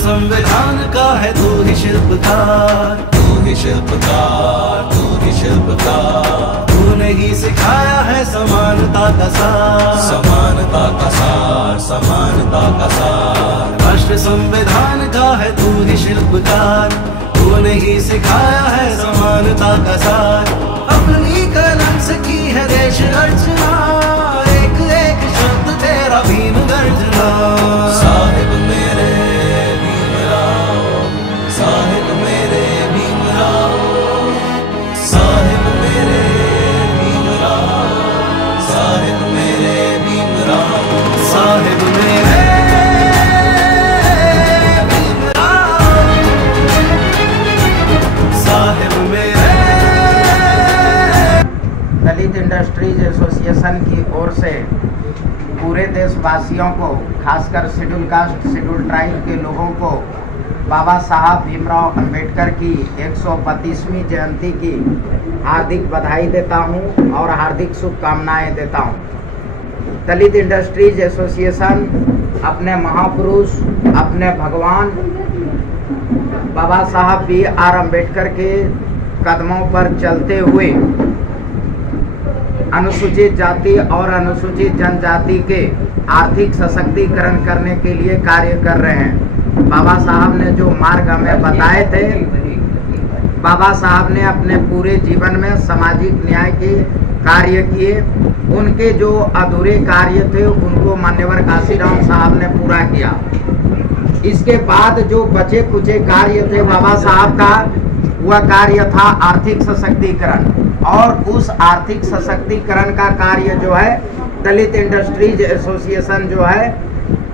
संविधान का है तू ही शिल्पकार, तू ही शिल्पकार, तू ही शिल्पकार। तूने ही सिखाया है समानता का सार, समानता का सार, समानता का सार। राष्ट्र संविधान का है तू ही शिल्पकार, तूने ही सिखाया है समानता का सार। अपनी कलम से की है देश अर्चना, एक एक शब्द तेरा भीम गर्जना। साहिब मेरे साहिब मेरे भीमराव, साहिब मेरे भीमराव, साहिब मेरे भीमराव, साहिब मेरे भीमराव, साहिब मेरे। दलित इंडस्ट्रीज एसोसिएशन की ओर से पूरे देशवासियों को, खासकर शेड्यूल कास्ट शेड्यूल ट्राइब के लोगों को बाबा साहब भीमराव अंबेडकर की 132वीं जयंती की हार्दिक बधाई देता हूं और हार्दिक शुभकामनाएं देता हूं। दलित इंडस्ट्रीज एसोसिएशन अपने महापुरुष, अपने भगवान बाबा साहब B.R. अम्बेडकर के कदमों पर चलते हुए अनुसूचित जाति और अनुसूचित जनजाति के आर्थिक सशक्तिकरण करने के लिए कार्य कर रहे हैं। बाबा साहब ने जो मार्ग हमें बताए थे, बाबा साहब ने अपने पूरे जीवन में सामाजिक न्याय के कार्य किए। उनके जो अधूरे कार्य थे उनको मान्यवर काशीराम साहब ने पूरा किया। इसके बाद जो बचे कुचे कार्य थे बाबा साहब का, वह कार्य था आर्थिक सशक्तिकरण, और उस आर्थिक सशक्तिकरण का कार्य जो है दलित इंडस्ट्रीज एसोसिएशन जो है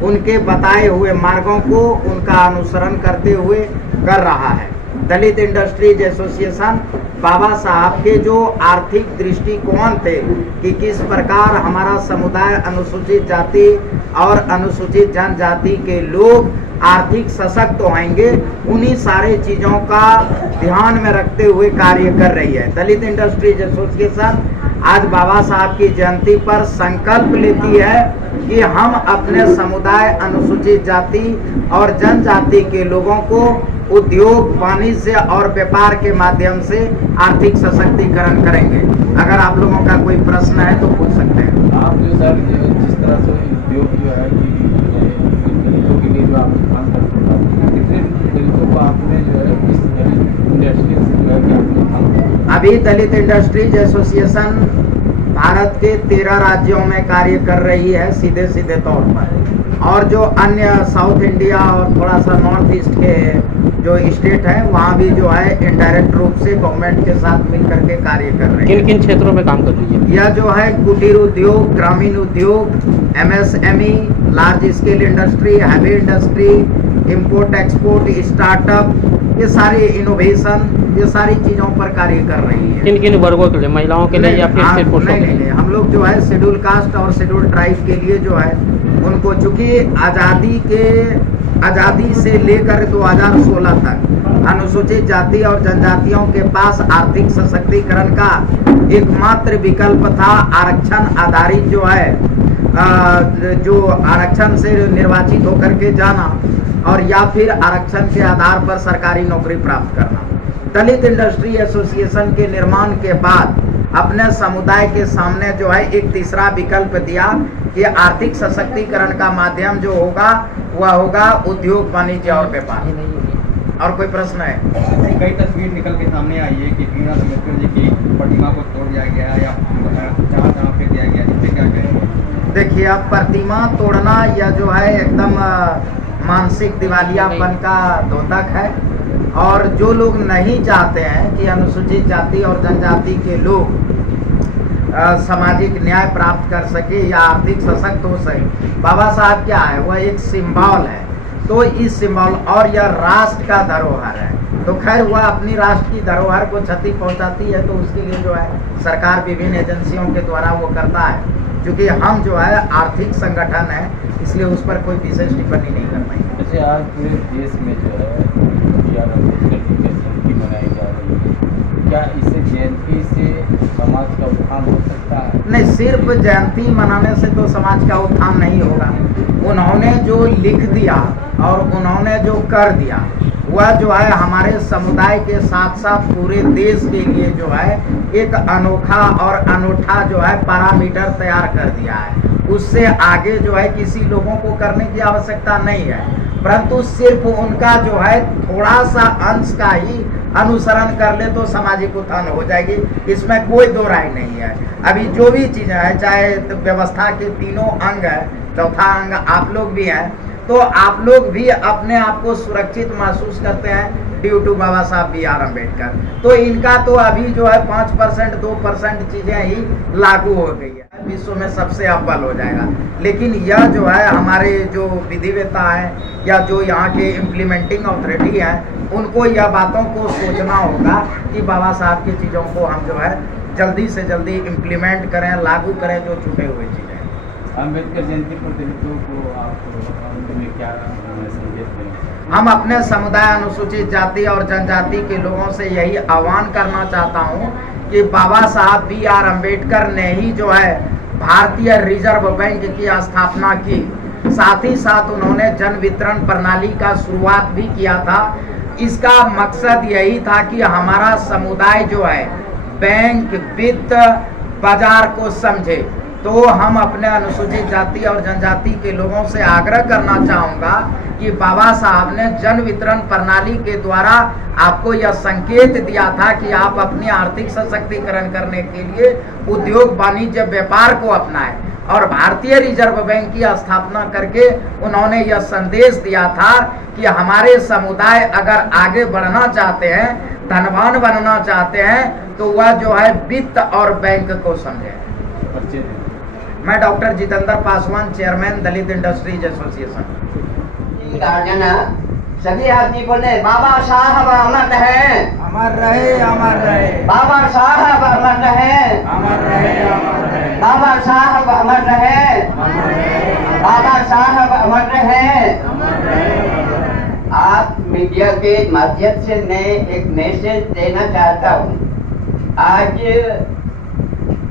उनके बताए हुए मार्गों को उनका अनुसरण करते हुए कर रहा है। दलित इंडस्ट्रीज एसोसिएशन बाबा साहब के जो आर्थिक दृष्टिकोण थे कि किस प्रकार हमारा समुदाय अनुसूचित जाति और अनुसूचित जनजाति के लोग आर्थिक सशक्त होंगे, उन्हीं सारे चीज़ों का ध्यान में रखते हुए कार्य कर रही है। दलित इंडस्ट्रीज एसोसिएशन आज बाबा साहब की जयंती पर संकल्प लेती है कि हम अपने समुदाय अनुसूचित जाति और जनजाति के लोगों को उद्योग, वाणिज्य और व्यापार के माध्यम से आर्थिक सशक्तिकरण करेंगे। अगर आप लोगों का कोई प्रश्न है तो पूछ सकते हैं। आप जो सर जिस तरह से उद्योग जो है के लिए जो आप काम करते हैं, कितने तरीकों को आपने जो है इस इंडस्ट्री जो है अभी दलित इंडस्ट्रीज एसोसिएशन भारत के 13 राज्यों में कार्य कर रही है सीधे सीधे तौर पर, और जो अन्य साउथ इंडिया और थोड़ा सा नॉर्थ ईस्ट के जो स्टेट है वहाँ भी जो है इनडायरेक्ट रूप से गवर्नमेंट के साथ मिल करके कार्य कर रहे हैं। किन किन क्षेत्रों में काम कर रही है? यह जो है कुटीर उद्योग, ग्रामीण उद्योग, MSME, large scale industry, heavy industry, import export, startup, ये सारे इनोवेशन, ये सारी चीज़ों पर कार्य कर रही है। किन किन वर्गों के लिए? महिलाओं के लिए या फिर सिर्फ पुरुषों के लिए? नहीं, हम लोग जो है शेड्यूल कास्ट और शेड्यूल ट्राइब के लिए जो है उनको, चूँकि आज़ादी से लेकर 2016 तक अनुसूचित जाति और जनजातियों के पास आर्थिक सशक्तिकरण का एकमात्र विकल्प था आरक्षण आधारित जो है, जो आरक्षण से निर्वाचित होकर के जाना और या फिर आरक्षण के आधार पर सरकारी नौकरी प्राप्त करना। दलित इंडस्ट्री एसोसिएशन के निर्माण के बाद अपने समुदाय के सामने जो है एक तीसरा विकल्प दिया कि आर्थिक सशक्तिकरण का माध्यम जो होगा वह होगा उद्योग, वाणिज्य और व्यापार। और कोई प्रश्न है? कई तस्वीर निकल के सामने आई है कि बीना अम्बेडकर जी की प्रतिमा को तोड़ दिया गया या जहाँ फेंक दिया गया, इससे क्या कहेंगे? देखिए, अब प्रतिमा तोड़ना या जो है एकदम मानसिक दिवालियापन का द्योतक है। और जो लोग नहीं चाहते हैं कि अनुसूचित जाति और जनजाति के लोग सामाजिक न्याय प्राप्त कर सके या आर्थिक सशक्त हो सके, बाबा साहब क्या है, वह एक सिंबल है। तो इस सिंबल और यह राष्ट्र का धरोहर है, तो खैर वह अपनी राष्ट्र की धरोहर को क्षति पहुंचाती है, तो उसके लिए जो है सरकार विभिन्न एजेंसियों के द्वारा वो करता है। क्योंकि हम जो है आर्थिक संगठन है, इसलिए उस पर कोई विशेष टिप्पणी नहीं कर पाएंगे। जैसे आज पूरे देश में जो है अम्बेडकर जी की जयंती मनाई जा रही है, क्या इससे जयंती से समाज का उत्थान हो सकता है? नहीं, सिर्फ जयंती मनाने से तो समाज का उत्थान नहीं होगा। उन्होंने जो लिख दिया और उन्होंने जो कर दिया, वह जो है हमारे समुदाय के साथ साथ पूरे देश के लिए जो है एक अनोखा और अनूठा जो है पैरामीटर तैयार कर दिया है। उससे आगे जो है किसी लोगों को करने की आवश्यकता नहीं है, परंतु सिर्फ उनका जो है थोड़ा सा अंश का ही अनुसरण कर ले तो सामाजिक उत्थान हो जाएगी, इसमें कोई दो राय नहीं है। अभी जो भी चीज़ें हैं, चाहे व्यवस्था के तीनों अंग है, चौथा अंग आप लोग भी हैं, तो आप लोग भी अपने आप को सुरक्षित महसूस करते हैं ड्यू टू बाबा साहब B.R. अम्बेडकर। तो इनका तो अभी जो है 5% 2% चीज़ें ही लागू हो गई है, विश्व में सबसे अव्वल हो जाएगा। लेकिन यह जो है हमारे जो विधिवेत्ता है या जो यहाँ के इम्प्लीमेंटिंग अथॉरिटी हैं, उनको यह बातों को सोचना होगा कि बाबा साहब की चीज़ों को हम जो है जल्दी से जल्दी इम्प्लीमेंट करें, लागू करें जो छूटे हुए चीज़ें। अम्बेडकर जयंती पर दलितों को आप क्या संदेश देंगे? हम अपने समुदाय अनुसूचित जाति और जनजाति के लोगों से यही आह्वान करना चाहता हूं कि बाबा साहब B.R. अम्बेडकर ने ही जो है भारतीय रिजर्व बैंक की स्थापना की, साथ ही साथ उन्होंने जन वितरण प्रणाली का शुरुआत भी किया था। इसका मकसद यही था कि हमारा समुदाय जो है बैंक, वित्त, बाजार को समझे। तो हम अपने अनुसूचित जाति और जनजाति के लोगों से आग्रह करना चाहूँगा कि बाबा साहब ने जन वितरण प्रणाली के द्वारा आपको यह संकेत दिया था कि आप अपनी आर्थिक सशक्तिकरण करने के लिए उद्योग, वाणिज्य, व्यापार को अपनाएं। और भारतीय रिजर्व बैंक की स्थापना करके उन्होंने यह संदेश दिया था कि हमारे समुदाय अगर आगे बढ़ना चाहते हैं, धनवान बनना चाहते हैं, तो वह जो है वित्त और बैंक को समझे। मैं डॉक्टर जितेंद्र पासवान, चेयरमैन दलित इंडस्ट्रीज एसोसिएशन। सभी आदमी बोले बाबा साहब अमर रहे, अमर रहे, अमर रहे। बाबा साहब अमर रहे, अमर रहे, अमर रहे। बाबा साहब अमर रहे, बाबा साहब अमर रहे। आप मीडिया के माध्यम से मैं एक मैसेज देना चाहता हूँ। आज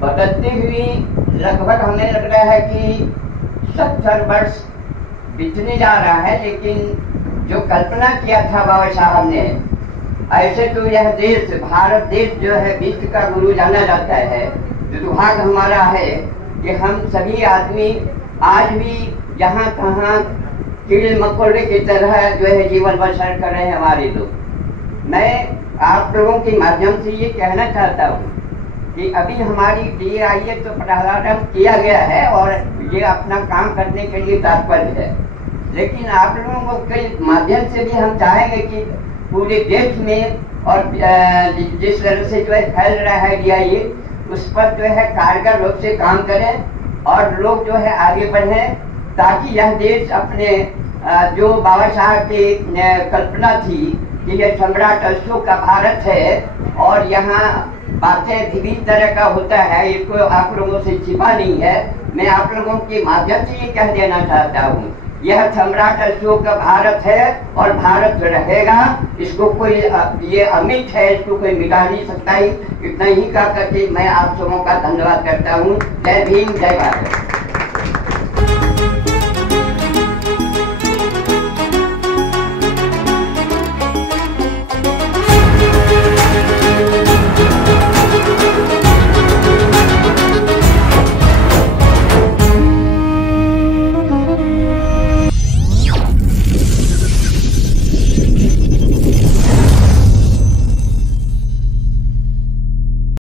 बदलती हुई लगभग हमें लग रहा है कि 70 वर्ष बीतने जा रहा है, लेकिन जो कल्पना किया था बाबा साहब ने, ऐसे तो यह देश, भारत देश जो है विश्व का गुरु जाना जाता है। दुर्भाग्य हमारा है कि हम सभी आदमी आज भी जहाँ तहाँ कीड़े मकोड़े की तरह जो है जीवन बसर कर रहे हैं हमारे लोग। मैं आप लोगों के माध्यम से ये कहना चाहता हूँ कि अभी हमारी DIA तो प्रारंभ किया गया है और ये अपना काम करने के लिए तात्पर्य है, लेकिन आप लोगों के माध्यम से भी हम चाहेंगे कि पूरे देश में और जिस तरह से जो है फैल रहा है DIA, उस पर जो है कारगर रूप से काम करें और लोग जो है आगे बढ़ें, ताकि यह देश अपने जो बाबा साहब की कल्पना थी कि यह सम्राट अशोक का भारत है और यहाँ बातें विभिन्न तरह का होता है, इसको आप लोगों से छिपा नहीं है। मैं आप लोगों के माध्यम से ये कह देना चाहता हूँ, यह सम्राट अशोक का भारत है और भारत रहेगा। इसको कोई ये अमिट है, इसको कोई मिटा नहीं सकता। ही इतना ही कह करके मैं आप सबों का धन्यवाद करता हूँ। जय भीम, जय भारत।